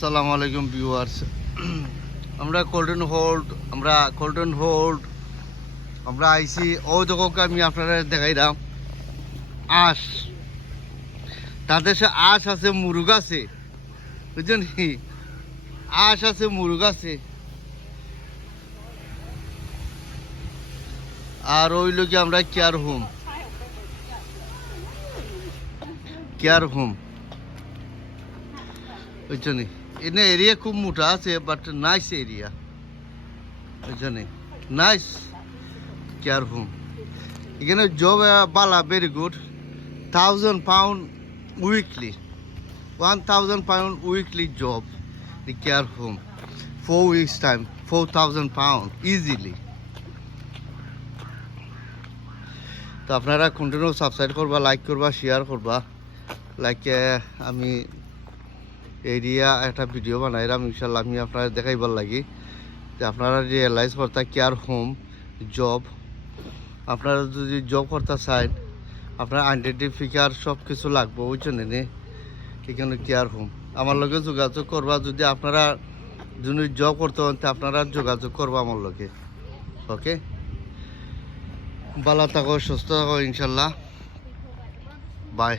আসসালামু আলাইকুম ভিউয়ার্স। আমরা কোল্ডেন হোল্ড আমরা আইছি ও জগকে আমি আপনারা দেখাইলাম আঁশ। তাদের সে আঁশ আছে, মুরগ আছে, বুঝছেন কি? আঁশ আছে, মুরগ আছে, আর ওই লোকে আমরা কেয়ার হোম বুঝছেন। এনে এরিয়া খুব মোটা আছে, বাট নাইস এরিয়া, বুঝছেন, নাইস কেয়ার হোম। এখানে job Bala very good, £1,000 weekly, £1,000 weekly job. The care home 4 weeks time, £4,000 easily. তো আপনারা কন্টিনিউ সাবস্ক্রাইব করবা, লাইক করবা, শেয়ার করবা। লাইক আমি এরিয়া একটা ভিডিও বানাইলাম, ইনশাল্লাহ আমি আপনারা দেখাইবার লাগি যে আপনারা রিয়েলাইজ করতে কেয়ার হোম জব। আপনারা যদি জব করতে চান, আপনার আইডেন্টিফিকার সব কিছু লাগবে, বুঝছেন নে। এখানে কেয়ার হোম আমার লগে যোগাযোগ করবা। যদি আপনারা যদি জব করতে হন, আপনারা যোগাযোগ করবা আমার লগে। ওকে, ভালো থাকো, সুস্থ থাকো, ইনশাল্লাহ। বাই।